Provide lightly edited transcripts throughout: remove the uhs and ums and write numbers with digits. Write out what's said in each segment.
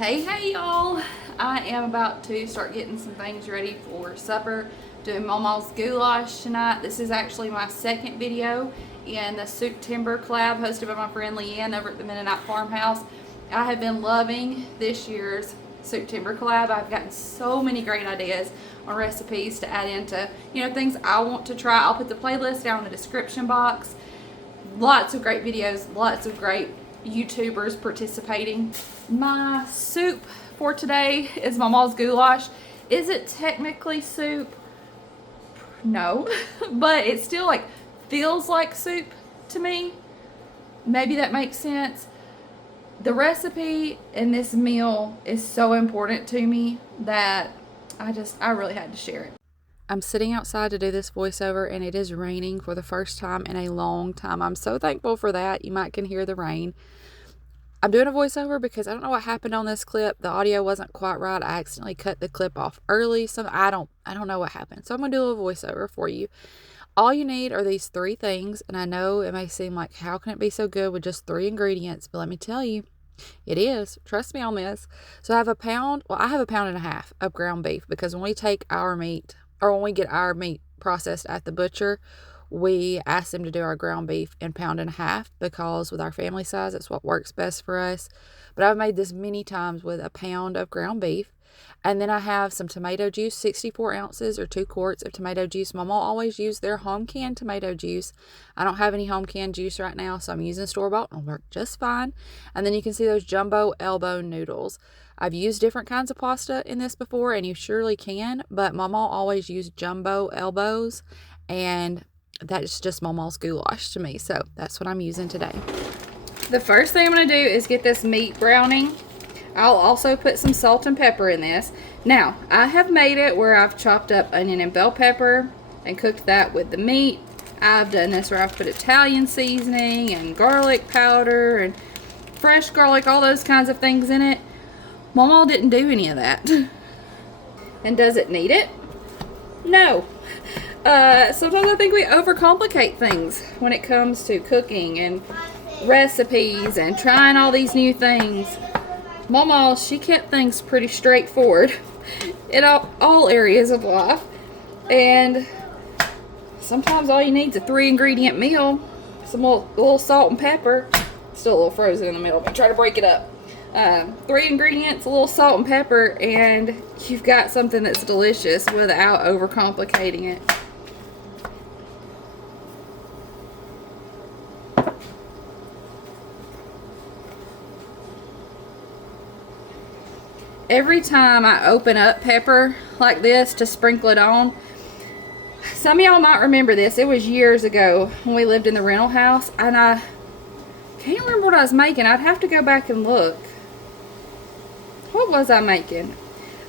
Hey y'all, I am about to start getting some things ready for supper. Doing Mamaw's goulash tonight. This is actually my second video in the Souptember collab hosted by my friend Leanne over at the Mennonite Farmhouse. I have been loving this year's Souptember collab. I've gotten so many great ideas on recipes to add into, things I want to try. I'll put the playlist down in the description box. Lots of great videos, lots of great YouTubers participating. My soup for today is Mamaw's goulash. Is it technically soup? No, but it still feels like soup to me. Maybe that makes sense. The recipe in this meal is so important to me that I really had to share it. I'm sitting outside to do this voiceover and it is raining for the first time in a long time. I'm so thankful for that. You might can hear the rain. I'm doing a voiceover because I don't know what happened on this clip. The audio wasn't quite right. I accidentally cut the clip off early. I don't know what happened. So I'm going to do a voiceover for you. All you need are these three things. And I know it may seem like, how can it be so good with just 3 ingredients? But let me tell you, it is. Trust me on this. So I have a pound and a half of ground beef because when we take our meat, or when we get our meat processed at the butcher, we ask them to do our ground beef in 1.5 pounds because with our family size, it's what works best for us. But I've made this many times with 1 pound of ground beef. And then I have some tomato juice, 64 ounces or 2 quarts of tomato juice. Mama always used their home canned tomato juice. I don't have any home canned juice right now, so I'm using store-bought and it'll work just fine. And then you can see those jumbo elbow noodles. I've used different kinds of pasta in this before, and you surely can, but Mama always used jumbo elbows, and that's just Mamaw's goulash to me, so that's what I'm using today. The first thing I'm going to do is get this meat browning. I'll also put some salt and pepper in this. Now, I have made it where I've chopped up onion and bell pepper and cooked that with the meat. I've done this where I've put Italian seasoning and garlic powder and fresh garlic, all those kinds of things in it. Mama didn't do any of that. And does it need it? No. Sometimes I think we overcomplicate things when it comes to cooking and recipes and trying all these new things. Mama, she kept things pretty straightforward in all areas of life. And sometimes all you need is a 3 ingredient meal, some little salt and pepper. Still a little frozen in the middle, but try to break it up. 3 ingredients, a little salt and pepper, and you've got something that's delicious without overcomplicating it. Every time I open up pepper like this to sprinkle it on, some of y'all might remember this. It was years ago when we lived in the rental house, and I can't remember what I was making. I'd have to go back and look. What was I making?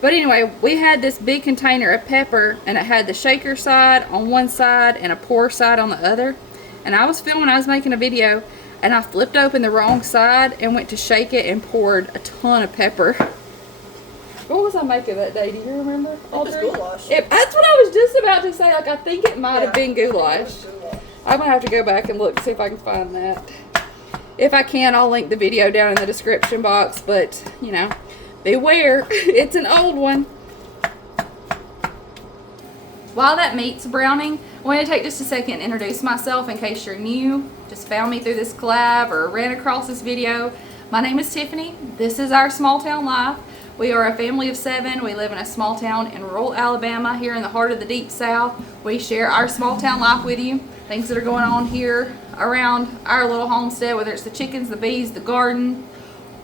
But anyway, we had this big container of pepper, and it had the shaker side on one side and a pour side on the other. And I was filming, I was making a video, and I flipped open the wrong side and went to shake it and poured a ton of pepper. What was I making that day? Do you remember? It was goulash. That's what I was just about to say. I think it might have been goulash. I'm going to have to go back and look to see if I can find that. If I can, I'll link the video down in the description box. But, beware. It's an old one. While that meat's browning, I want to take just a second to introduce myself in case you're new. Just found me through this collab or ran across this video. My name is Tiffany. This is Our Small Town Life. We are a family of 7. We live in a small town in rural Alabama here in the heart of the Deep South. We share our small town life with you. Things that are going on here around our little homestead, whether it's the chickens, the bees, the garden.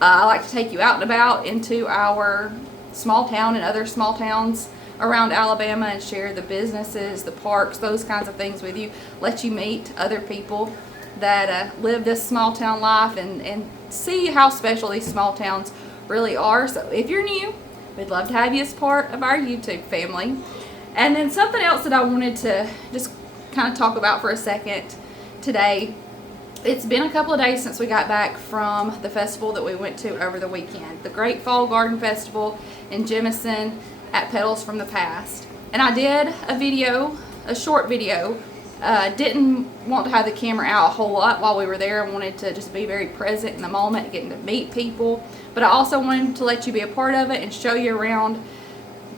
I like to take you out and about into our small town and other small towns around Alabama and share the businesses, the parks, those kinds of things with you. Let you meet other people that live this small town life and see how special these small towns really are. So if you're new, we'd love to have you as part of our YouTube family. And then something else that I wanted to just kind of talk about for a second today. It's been a couple of days since we got back from the festival that we went to over the weekend, the Great Fall Garden Festival in Jemison at Petals from the Past. And I did a short video Didn't want to have the camera out a whole lot while we were there. I wanted to just be very present in the moment, getting to meet people. But I also wanted to let you be a part of it and show you around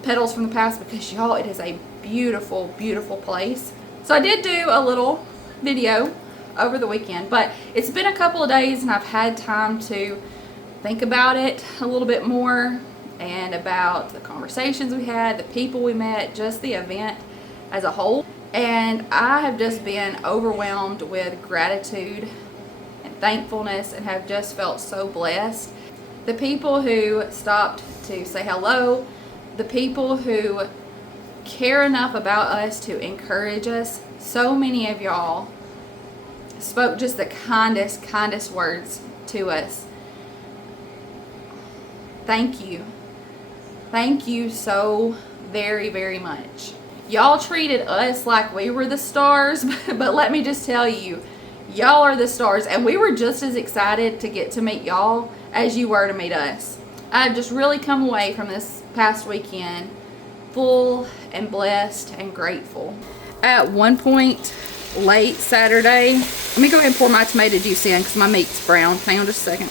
Petals from the Past, because y'all, it is a beautiful, beautiful place. So I did do a little video over the weekend, but it's been a couple of days and I've had time to think about it a little bit more, and about the conversations we had, the people we met, just the event as a whole. And I have just been overwhelmed with gratitude and thankfulness, and have just felt so blessed. The people who stopped to say hello, the people who care enough about us to encourage us, so many of y'all spoke just the kindest words to us. Thank you. Thank you so very, very much. Y'all treated us like we were the stars, but let me just tell you, y'all are the stars, and we were just as excited to get to meet y'all as you were to meet us. I've just really come away from this past weekend full and blessed and grateful. At one point late Saturday, let me go ahead and pour my tomato juice in because my meat's brown. Hang on just a second.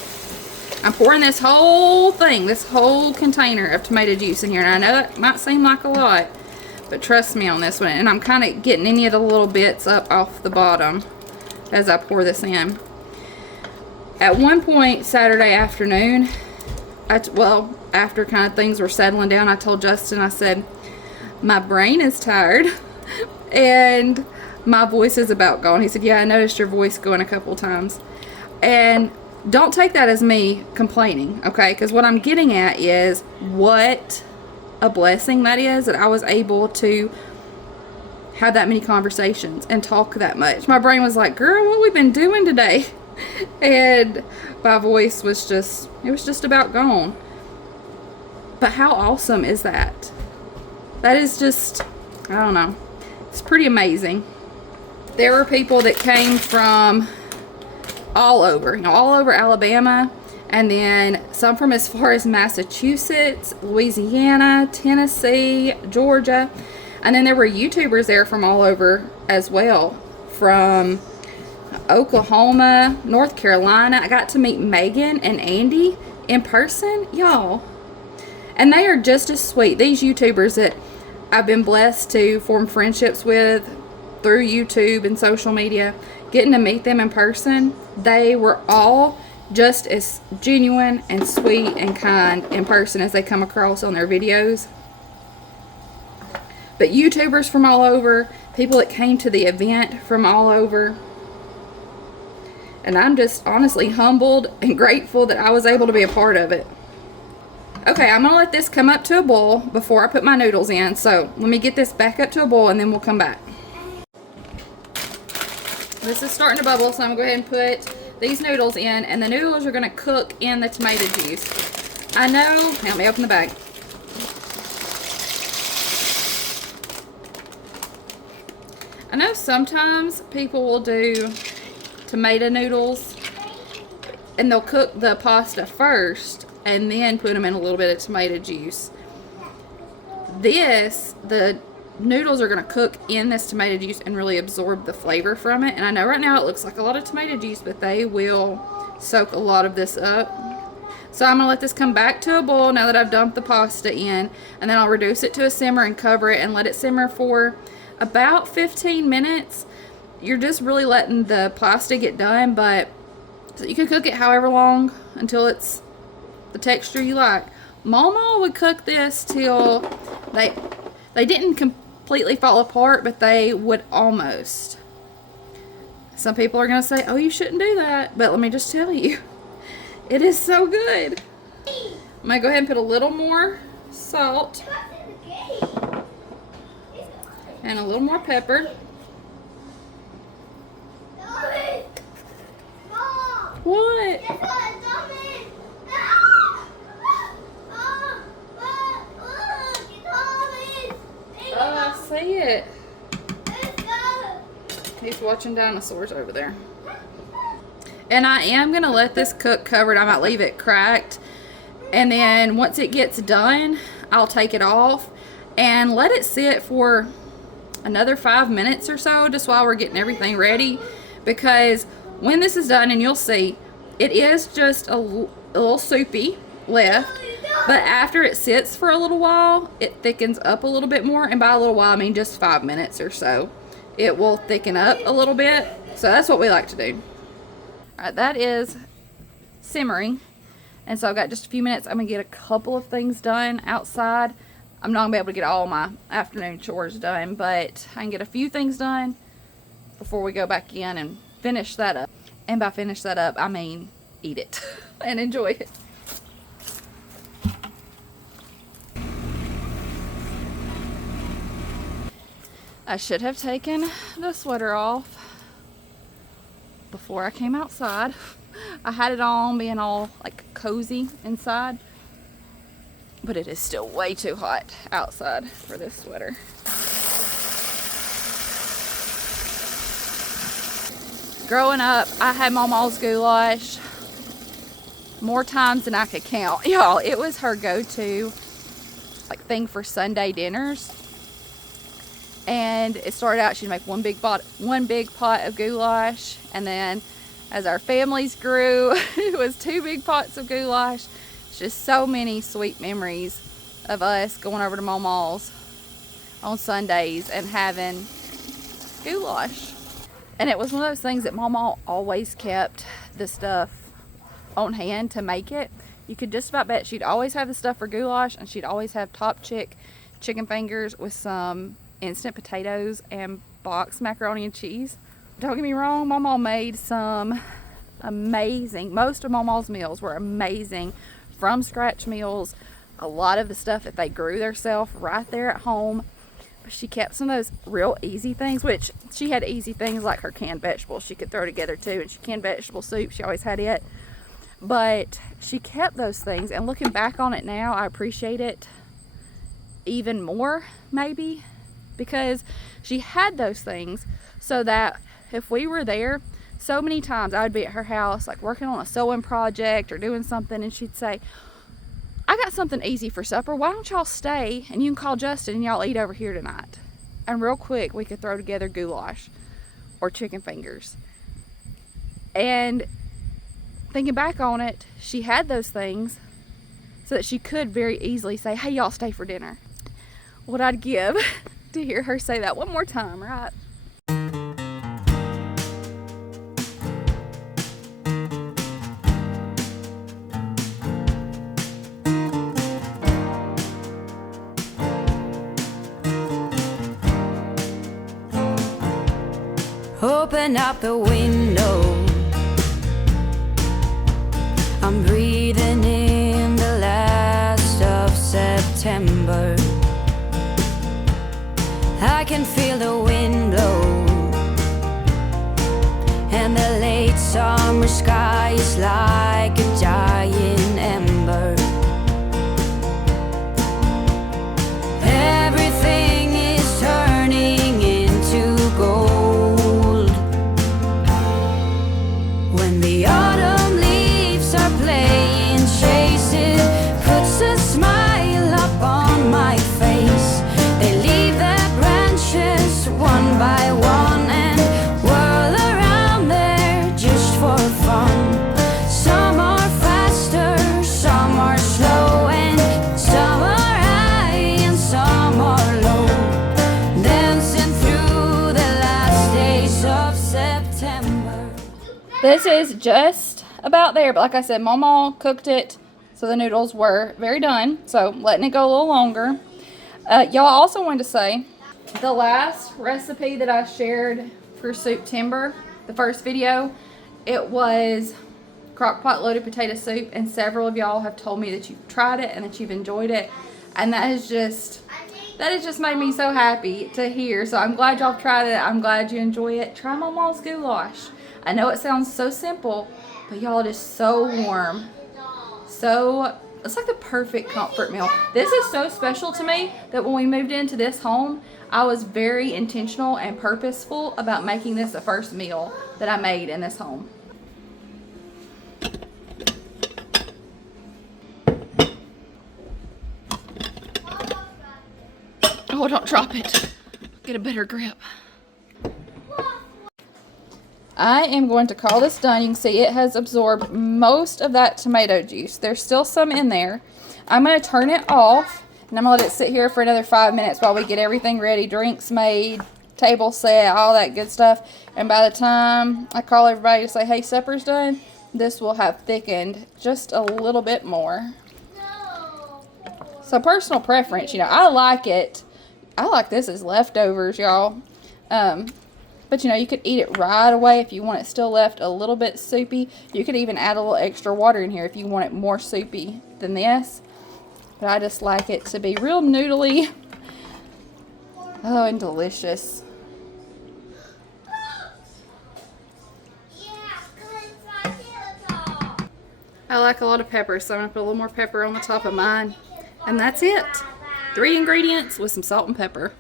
I'm pouring this whole thing, this whole container of tomato juice in here, and I know it might seem like a lot, but trust me on this one. And I'm kind of getting any of the little bits up off the bottom as I pour this in. At one point Saturday afternoon, after kind of things were settling down, I told Justin, I said, my brain is tired and my voice is about gone. He said, yeah, I noticed your voice going a couple times. And don't take that as me complaining, okay? Because what I'm getting at is what a blessing that is, that I was able to have that many conversations and talk that much. My brain was like, girl, what we been doing today? And my voice was just, it was just about gone. But how awesome is that? That is just, I don't know. It's pretty amazing. There were people that came from all over, all over Alabama, and then some from as far as Massachusetts, Louisiana, Tennessee, Georgia, and then there were YouTubers there from all over as well, from Oklahoma, North Carolina. I got to meet Megan and Andy in person, y'all, and they are just as sweet. These YouTubers that I've been blessed to form friendships with through YouTube and social media, getting to meet them in person, they were all just as genuine and sweet and kind in person as they come across on their videos. But YouTubers from all over, people that came to the event from all over, and I'm just honestly humbled and grateful that I was able to be a part of it. Okay, I'm going to let this come up to a boil before I put my noodles in, so let me get this back up to a boil and then we'll come back. This is starting to bubble, so I'm going to go ahead and put these noodles in, and the noodles are going to cook in the tomato juice. I know, let me open the bag. I know sometimes people will do tomato noodles and they'll cook the pasta first and then put them in a little bit of tomato juice. The noodles are going to cook in this tomato juice and really absorb the flavor from it. And I know right now it looks like a lot of tomato juice, but they will soak a lot of this up. So I'm going to let this come back to a boil now that I've dumped the pasta in, and then I'll reduce it to a simmer and cover it and let it simmer for about 15 minutes. You're just really letting the pasta get done, but you can cook it however long until it's the texture you like. Mamaw would cook this till they didn't completely fall apart, but they would almost. Some people are going to say, oh, you shouldn't do that, but let me just tell you, it is so good. I'm going to go ahead and put a little more salt and a little more pepper. What? Oh, I see it. He's watching dinosaurs over there. And I am going to let this cook covered. I might leave it cracked. And then once it gets done, I'll take it off and let it sit for another 5 minutes or so just while we're getting everything ready, because when this is done, and you'll see, it is just a little soupy left, but after it sits for a little while, it thickens up a little bit more, and by a little while I mean just 5 minutes or so. It will thicken up a little bit, so that's what we like to do. Alright, that is simmering, and so I've got just a few minutes. I'm gonna get a couple of things done outside. I'm not gonna be able to get all my afternoon chores done, but I can get a few things done before we go back in and finish that up. And by finish that up, I mean eat it and enjoy it. I should have taken the sweater off before I came outside. I had it on being all like cozy inside, but it is still way too hot outside for this sweater. Growing up, I had Mamaw's goulash more times than I could count. Y'all, it was her go-to like thing for Sunday dinners. And it started out, she'd make one big pot of goulash, and then as our families grew, it was 2 big pots of goulash. It's just so many sweet memories of us going over to Mamaw's on Sundays and having goulash. And it was one of those things that Mamaw always kept the stuff on hand to make it. You could just about bet she'd always have the stuff for goulash, and she'd always have top chicken fingers with some instant potatoes and boxed macaroni and cheese. Don't get me wrong, Mamaw made some amazing, most of Mamaw's meals were amazing from scratch meals. A lot of the stuff that they grew themselves right there at home. But she kept some of those real easy things, which she had easy things like her canned vegetables she could throw together too, and she canned vegetable soup, she always had it. But she kept those things, and looking back on it now, I appreciate it even more, maybe, because she had those things so that if we were there, so many times I would be at her house like working on a sewing project or doing something, and she'd say, I got something easy for supper, why don't y'all stay and you can call Justin and y'all eat over here tonight. And real quick we could throw together goulash or chicken fingers. And thinking back on it, she had those things so that she could very easily say, hey, y'all stay for dinner. What I'd give to hear her say that one more time, right? Open up the window, I'm breathing in the last of September. I can feel the wind blow, and the late summer sky is like a giant ember. Everything is turning into gold when the autumn leaves are playing chase. It puts a smile up on my face. They leave their branches one by one and whirl around there just for fun. Some are faster, some are slow, and some are high and some are low, dancing through the last days of September. This is just about there, but like I said, Mamaw cooked it so the noodles were very done, so letting it go a little longer. Y'all, also wanted to say, the last recipe that I shared for Souptember, the first video, it was crockpot loaded potato soup, and several of y'all have told me that you've tried it and that you've enjoyed it, and that has just made me so happy to hear. So I'm glad y'all tried it. I'm glad you enjoy it. Try Mamaw's goulash. I know it sounds so simple, but y'all, it is so warm. So it's like the perfect comfort meal. This is so special to me that when we moved into this home, I was very intentional and purposeful about making this the first meal that I made in this home. Oh, don't drop it. Get a better grip. I am going to call this done. You can see it has absorbed most of that tomato juice. There's still some in there. I'm going to turn it off, and I'm going to let it sit here for another 5 minutes while we get everything ready. Drinks made, table set, all that good stuff. And by the time I call everybody to say, hey, supper's done, this will have thickened just a little bit more. So personal preference, you know, I like it. I like this as leftovers, y'all. But, you know, you could eat it right away if you want it still left a little bit soupy. You could even add a little extra water in here if you want it more soupy than this. But I just like it to be real noodly. Oh, and delicious. I like a lot of pepper, so I'm going to put a little more pepper on the top of mine. And that's it. 3 ingredients with some salt and pepper.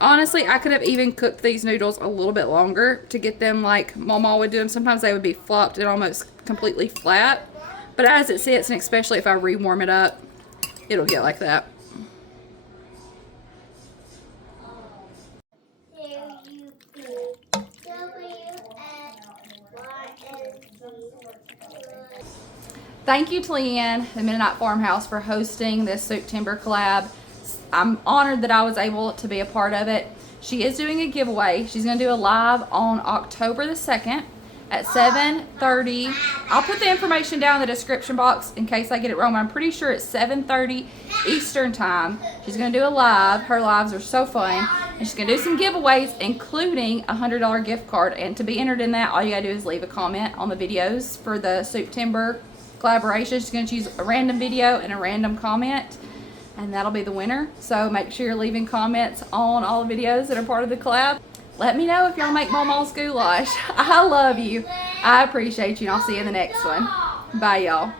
Honestly, I could have even cooked these noodles a little bit longer to get them like Mamaw would do them. Sometimes they would be flopped and almost completely flat. But as it sits, and especially if I re-warm it up, it'll get like that. Thank you to Leanne, the Mennonite Farmhouse, for hosting this Souptember collab. I'm honored that I was able to be a part of it. She is doing a giveaway. She's going to do a live on October the 2nd at 7:30. I'll put the information down in the description box in case I get it wrong, but I'm pretty sure it's 7:30 Eastern time. She's going to do a live. Her lives are so fun. And she's going to do some giveaways, including a $100 gift card. And to be entered in that, all you got to do is leave a comment on the videos for the Souptember collaboration. She's going to choose a random video and a random comment, and that'll be the winner. So make sure you're leaving comments on all the videos that are part of the collab. Let me know if y'all make Mamaw's goulash. I love you. I appreciate you, and I'll see you in the next one. Bye, y'all.